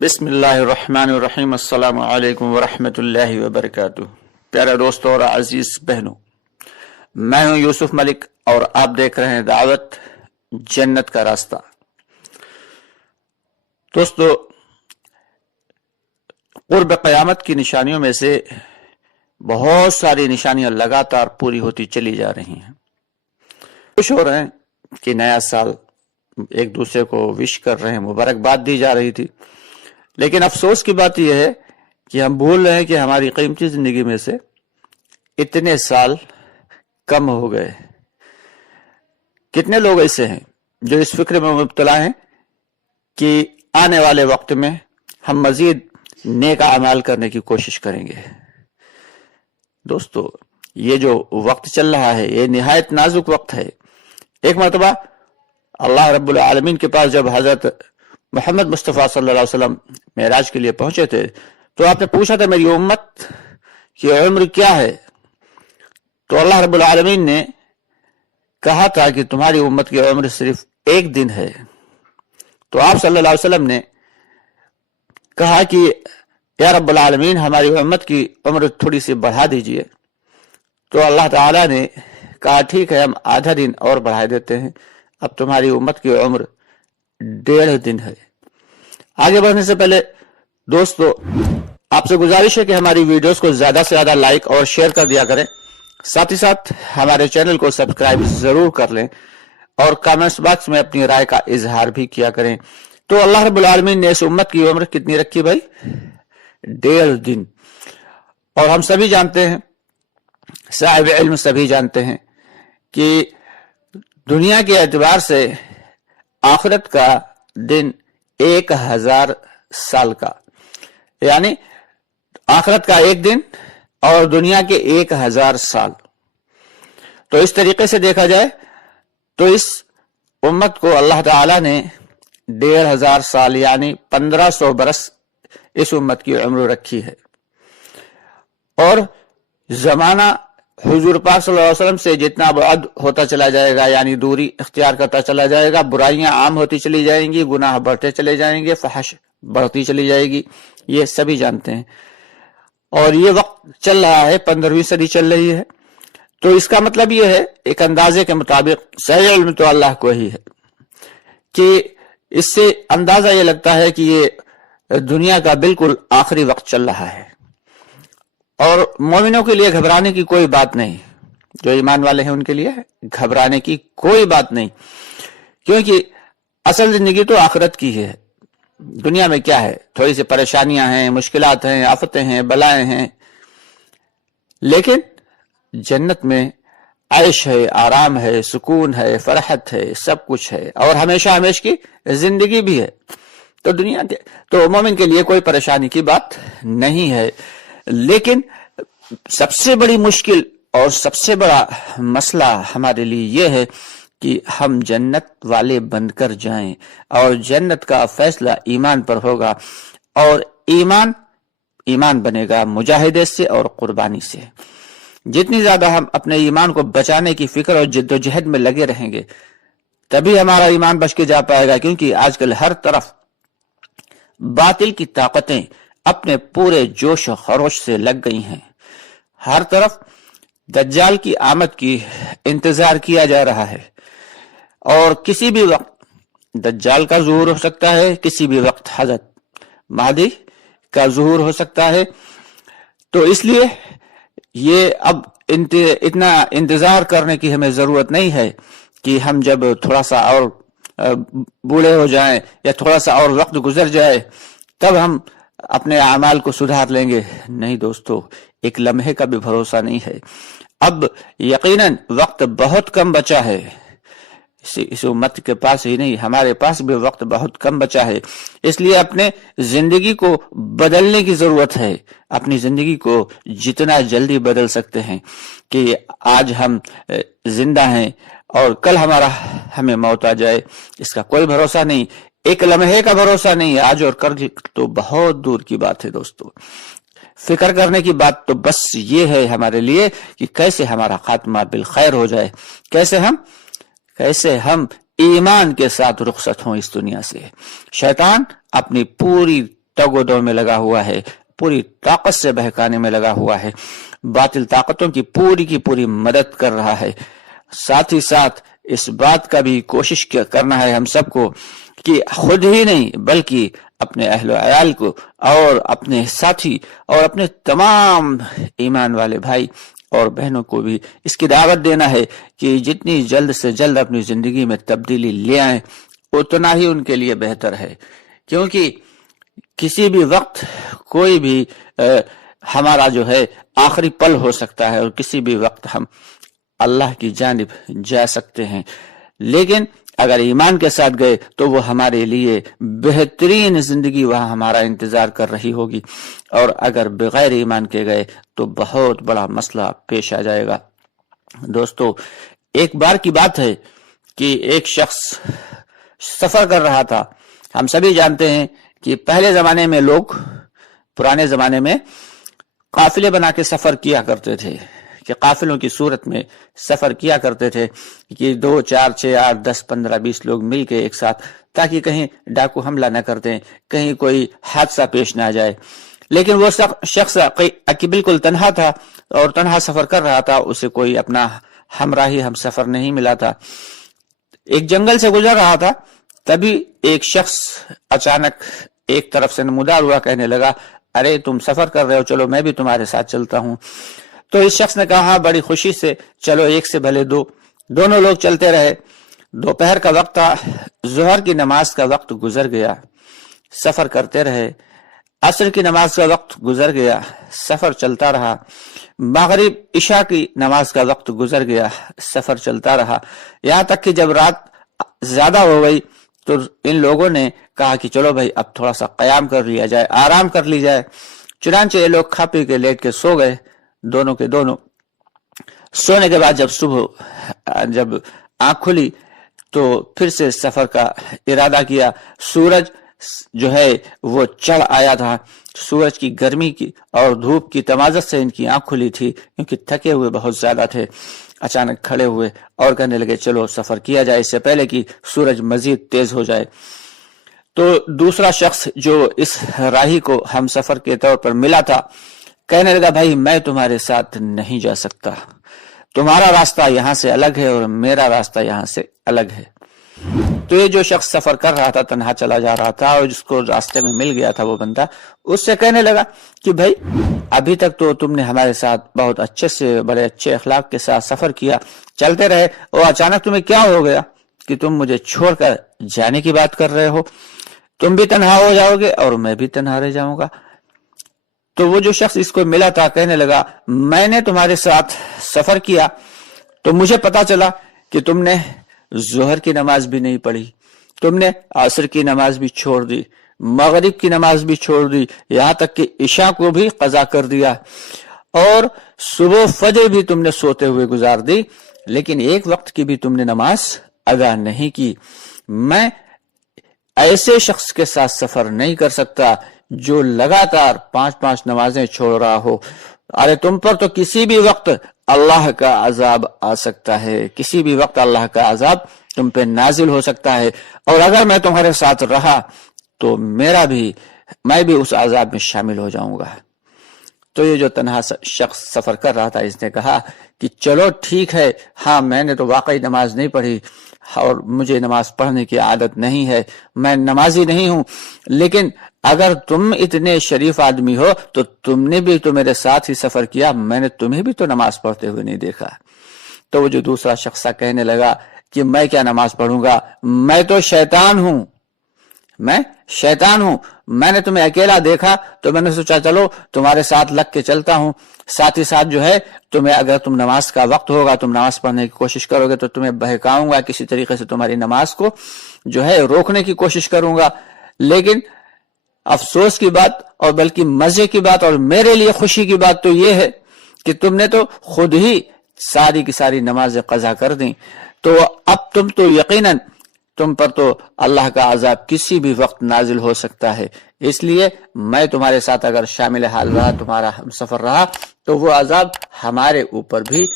बिस्मिल्लाहिर्रहमानिर्रहीम। अस्सलामु अलैकुम वरहमतुल्लाहि वबरकातुह। प्यारे दोस्तों और अजीज बहनों, मैं हूं यूसुफ मलिक और आप देख रहे हैं दावत जन्नत का रास्ता। दोस्तों, कुर्ब क़यामत की निशानियों में से बहुत सारी निशानियां लगातार पूरी होती चली जा रही हैं। खुश हो रहे हैं कि नया साल, एक दूसरे को विश कर रहे हैं, मुबारकबाद दी जा रही थी। लेकिन अफसोस की बात यह है कि हम भूल रहे हैं कि हमारी कीमती जिंदगी में से इतने साल कम हो गए। कितने लोग ऐसे हैं जो इस फिक्र में मुब्तला हैं कि आने वाले वक्त में हम मजीद नेक अमाल करने की कोशिश करेंगे। दोस्तों, ये जो वक्त चल रहा है ये निहायत नाजुक वक्त है। एक मरतबा अल्लाह रब्बुल आलमीन के पास जब हजरत मोहम्मद मुस्तफ़ा सल्लल्लाहु अलैहि वसल्लम मेराज के लिए पहुंचे थे तो आपने पूछा था मेरी उम्मत की उम्र क्या है। तो अल्लाह रब्बुल आलमीन ने कहा था कि तुम्हारी उम्मत की उम्र सिर्फ एक दिन है। तो आप सल्लल्लाहु अलैहि वसल्लम ने कहा कि या रब्बुल आलमीन, हमारी उम्मत की उम्र थोड़ी सी बढ़ा दीजिए। तो अल्लाह ताला ने कहा ठीक है, हम आधा दिन और बढ़ा देते हैं, अब तुम्हारी उम्मत की उम्र 1.5 दिन है। आगे बढ़ने से पहले दोस्तों, आपसे गुजारिश है कि हमारी वीडियोस को ज्यादा से ज्यादा लाइक और शेयर कर दिया करें। साथ ही साथ हमारे चैनल को सब्सक्राइब जरूर कर लें और कमेंट्स बॉक्स में अपनी राय का इजहार भी किया करें। तो अल्लाह रब्बुल आलमीन ने इस उम्मत की उम्र कितनी रखी भाई? 1.5 दिन। और हम सभी जानते हैं, साहिब इल्म सभी जानते हैं कि दुनिया के एतबार से आखिरत का दिन 1000 साल का, यानी आखिरत का एक दिन और दुनिया के 1000 साल। तो इस तरीके से देखा जाए तो इस उम्मत को अल्लाह ताला ने 1500 साल यानी 1500 बरस इस उम्मत की उम्र रखी है। और जमाना हुजूर पाक सल्लल्लाहु अलैहि वसल्लम से जितना बाद होता चला जाएगा, यानी दूरी इख्तियार करता चला जाएगा, बुराइयां आम होती चली जाएंगी, गुनाह बढ़ते चले जाएंगे, फहश बढ़ती चली जाएगी, ये सभी जानते हैं। और ये वक्त चल रहा है, 15वीं सदी चल रही है। तो इसका मतलब ये है, एक अंदाजे के मुताबिक, सही इल्म तो अल्लाह को ही है, कि इससे अंदाजा ये लगता है कि ये दुनिया का बिल्कुल आखिरी वक्त चल रहा है। और मोमिनों के लिए घबराने की कोई बात नहीं, जो ईमान वाले हैं उनके लिए घबराने की कोई बात नहीं, क्योंकि असल जिंदगी तो आखिरत की है। दुनिया में क्या है, थोड़ी सी परेशानियां हैं, मुश्किलात हैं, आफतें हैं, बलाएं हैं, लेकिन जन्नत में ऐश है, आराम है, सुकून है, फरहत है, सब कुछ है और हमेशा हमेश की जिंदगी भी है। तो दुनिया के तो मोमिन के लिए कोई परेशानी की बात नहीं है। लेकिन सबसे बड़ी मुश्किल और सबसे बड़ा मसला हमारे लिए यह है कि हम जन्नत वाले बनकर जाएं, और जन्नत का फैसला ईमान पर होगा। और ईमान बनेगा मुजाहिदे से और कुर्बानी से। जितनी ज्यादा हम अपने ईमान को बचाने की फिक्र और जिद्दोजहद में लगे रहेंगे, तभी हमारा ईमान बच के जा पाएगा। क्योंकि आजकल हर तरफ बातिल की ताकतें अपने पूरे जोश और खरोश से लग गई हैं। हर तरफ दज्जाल की आमद की इंतजार किया जा रहा है, और किसी भी वक्त दज्जाल का ज़ुहूर हो सकता है, किसी भी वक्त हज़रत महदी का ज़ुहूर हो सकता है। तो इसलिए ये अब इतना इंतजार करने की हमें जरूरत नहीं है कि हम जब थोड़ा सा और बूढ़े हो जाएं या थोड़ा सा और वक्त गुजर जाए तब हम अपने अमाल को सुधार लेंगे। नहीं दोस्तों, एक लम्हे का भी भरोसा नहीं है। अब यकीनन वक्त बहुत कम बचा है। इस उम्मत के पास ही नहीं, हमारे पास भी वक्त बहुत कम बचा है। इसलिए अपने जिंदगी को बदलने की जरूरत है। अपनी जिंदगी को जितना जल्दी बदल सकते हैं, कि आज हम जिंदा हैं और कल हमें मौत आ जाए, इसका कोई भरोसा नहीं। एक लम्हे का भरोसा नहीं, आज और कल तो बहुत दूर की बात है। दोस्तों, फिक्र करने की बात तो बस ये है हमारे लिए कि कैसे हमारा खात्मा बिल खैर हो जाए, कैसे हम ईमान के साथ रुखसत हों इस दुनिया से। शैतान अपनी पूरी तग व दो में लगा हुआ है, पूरी ताकत से बहकाने में लगा हुआ है, बातिल ताकतों की पूरी मदद कर रहा है। साथ ही साथ इस बात का भी कोशिश करना है हम सबको कि खुद ही नहीं बल्कि अपने अहल अयाल को और अपने साथी और अपने तमाम ईमान वाले भाई और बहनों को भी इसकी दावत देना है कि जितनी जल्द से जल्द अपनी जिंदगी में तब्दीली ले आए उतना ही उनके लिए बेहतर है। क्योंकि किसी भी वक्त कोई भी हमारा जो है आखिरी पल हो सकता है और किसी भी वक्त हम अल्लाह की जानिब जा सकते हैं। लेकिन अगर ईमान के साथ गए तो वो हमारे लिए बेहतरीन जिंदगी वहां हमारा इंतजार कर रही होगी, और अगर बगैर ईमान के गए तो बहुत बड़ा मसला पेश आ जाएगा। दोस्तों, एक बार की बात है कि एक शख्स सफर कर रहा था। हम सभी जानते हैं कि पहले जमाने में लोग, पुराने जमाने में काफिले बना के सफर किया करते थे, कि काफिलों की सूरत में सफर किया करते थे कि 2, 4, 6, 8, 10, 15, 20 लोग मिलके एक साथ, ताकि कहीं डाकू हमला न कर दें, कहीं कोई हादसा पेश ना आ जाए। लेकिन वो शख्स बिल्कुल तन्हा था और तन्हा सफर कर रहा था, उसे कोई अपना हमराही हम सफर नहीं मिला था। एक जंगल से गुजर रहा था, तभी एक शख्स अचानक एक तरफ से नमूदार हुआ, कहने लगा, अरे तुम सफर कर रहे हो, चलो मैं भी तुम्हारे साथ चलता हूं। तो इस शख्स ने कहा, हाँ बड़ी खुशी से, चलो एक से भले दो। दोनों लोग चलते रहे। दोपहर का वक्त था, जोहर की नमाज का वक्त गुजर गया, सफर करते रहे। असर की नमाज का वक्त गुजर गया, सफर चलता रहा। मगरिब इशा की नमाज का वक्त गुजर गया, सफर चलता रहा। यहां तक कि जब रात ज्यादा हो गई तो इन लोगों ने कहा कि चलो भाई अब थोड़ा सा कयाम कर लिया जाए, आराम कर ली जाए। चुनांचे ये लोग खा पी के लेट के सो गए, दोनों के दोनों। सोने के बाद जब सुबह जब आंख खुली तो फिर से सफर का इरादा किया। सूरज जो है वो चढ़ आया था। सूरज की गर्मी की और धूप की तमाज़त से इनकी आंख खुली थी, क्योंकि थके हुए बहुत ज्यादा थे। अचानक खड़े हुए और कहने लगे, चलो सफर किया जाए इससे पहले कि सूरज मजीद तेज हो जाए। तो दूसरा शख्स जो इस राही को हम सफर के तौर पर मिला था, कहने लगा, भाई मैं तुम्हारे साथ नहीं जा सकता, तुम्हारा रास्ता यहाँ से अलग है और मेरा रास्ता यहाँ से अलग है। तो ये जो शख्स सफर कर रहा था, तन्हा चला जा रहा था, और जिसको रास्ते में मिल गया था वो बंदा, उससे कहने लगा कि भाई अभी तक तो तुमने हमारे साथ बहुत अच्छे से, बड़े अच्छे अखलाक के साथ सफर किया, चलते रहे, और अचानक तुम्हें क्या हो गया कि तुम मुझे छोड़कर जाने की बात कर रहे हो? तुम भी तन्हा हो जाओगे और मैं भी तन्हा रह जाऊंगा। तो वो जो शख्स इसको मिला था कहने लगा, मैंने तुम्हारे साथ सफर किया तो मुझे पता चला कि तुमने जोहर की नमाज भी नहीं पढ़ी, तुमने असर की नमाज भी छोड़ दी, मगरिब की नमाज भी छोड़ दी, यहाँ तक कि इशा को भी कज़ा कर दिया, और सुबह फजर भी तुमने सोते हुए गुजार दी, लेकिन एक वक्त की भी तुमने नमाज अदा नहीं की। मैं ऐसे शख्स के साथ सफर नहीं कर सकता जो लगातार 5-5 नमाजें छोड़ रहा हो। अरे तुम पर तो किसी भी वक्त अल्लाह का अजाब आ सकता है, किसी भी वक्त अल्लाह का अजाब तुम पे नाजिल हो सकता है, और अगर मैं तुम्हारे साथ रहा तो मैं भी उस अजाब में शामिल हो जाऊंगा। तो ये जो तन्हा शख्स सफर कर रहा था, इसने कहा कि चलो ठीक है, हाँ मैंने तो वाकई नमाज नहीं पढ़ी और मुझे नमाज पढ़ने की आदत नहीं है, मैं नमाजी नहीं हूं, लेकिन अगर तुम इतने शरीफ आदमी हो तो तुमने भी तो मेरे साथ ही सफर किया, मैंने तुम्हें भी तो नमाज पढ़ते हुए नहीं देखा। तो वो जो दूसरा शख्स कहने लगा कि मैं क्या नमाज पढ़ूंगा, मैं तो शैतान हूं, मैं शैतान हूं, मैंने तुम्हें अकेला देखा तो मैंने सोचा चलो तुम्हारे साथ लग के चलता हूं, साथ ही साथ जो है तुम्हें, अगर तुम नमाज का वक्त होगा, तुम नमाज पढ़ने की कोशिश करोगे तो तुम्हें बहकाऊंगा, किसी तरीके से तुम्हारी नमाज को जो है रोकने की कोशिश करूंगा। लेकिन अफसोस की बात और बल्कि मजे की बात और मेरे लिए खुशी की बात तो यह है कि तुमने तो खुद ही सारी की सारी नमाजें कज़ा कर दी, तो अब तुम तो यकीनन तुम पर तो अल्लाह का अजाब किसी भी वक्त नाजिल हो सकता है। इसलिए मैं तुम्हारे साथ अगर शामिल हाल रहा, तुम्हारा हम सफर रहा, तो वो अजाब हमारे ऊपर भी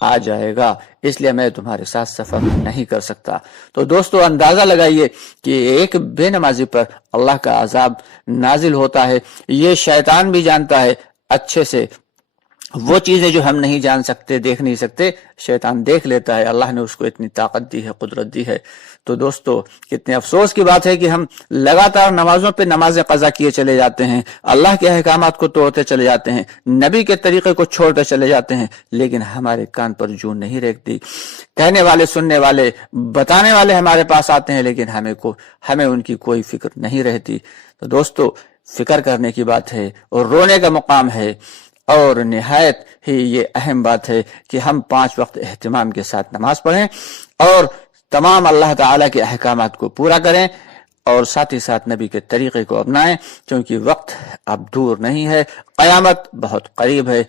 آ جائے گا، اس لیے میں تمہارے ساتھ سفر نہیں کر سکتا۔ تو دوستو اندازہ لگائیے کہ ایک بے نمازی پر اللہ کا عذاب نازل ہوتا ہے، یہ شیطان بھی جانتا ہے اچھے سے۔ وہ چیزیں جو ہم نہیں جان سکتے، دیکھ نہیں سکتے، شیطان دیکھ لیتا ہے، اللہ نے اس کو اتنی طاقت دی ہے، قدرت دی ہے۔ تو دوستو کتنے افسوس کی بات ہے کہ ہم لگاتار نمازوں پہ نمازیں قضا کیے چلے جاتے ہیں، اللہ کے احکامات کو توڑتے چلے جاتے ہیں، نبی کے طریقے کو چھوڑتے چلے جاتے ہیں، لیکن ہمارے کان پر جوں نہیں ریکھتی۔ کہنے والے، سننے والے، بتانے والے ہمارے پاس آتے ہیں، لیکن ہمیں ان کی کوئی فکر نہیں رہتی۔ تو دوستو فکر کرنے کی بات ہے اور رونے کا مقام ہے، اور نہایت ہی یہ اہم بات ہے کہ ہم 5 وقت اہتمام کے ساتھ نماز پڑھیں اور تمام اللہ تعالیٰ کے احکامات کو پورا کریں، اور ساتھ ہی ساتھ نبی کے طریقے کو اپنائیں، کیونکہ وقت اب دور نہیں ہے، قیامت بہت قریب ہے۔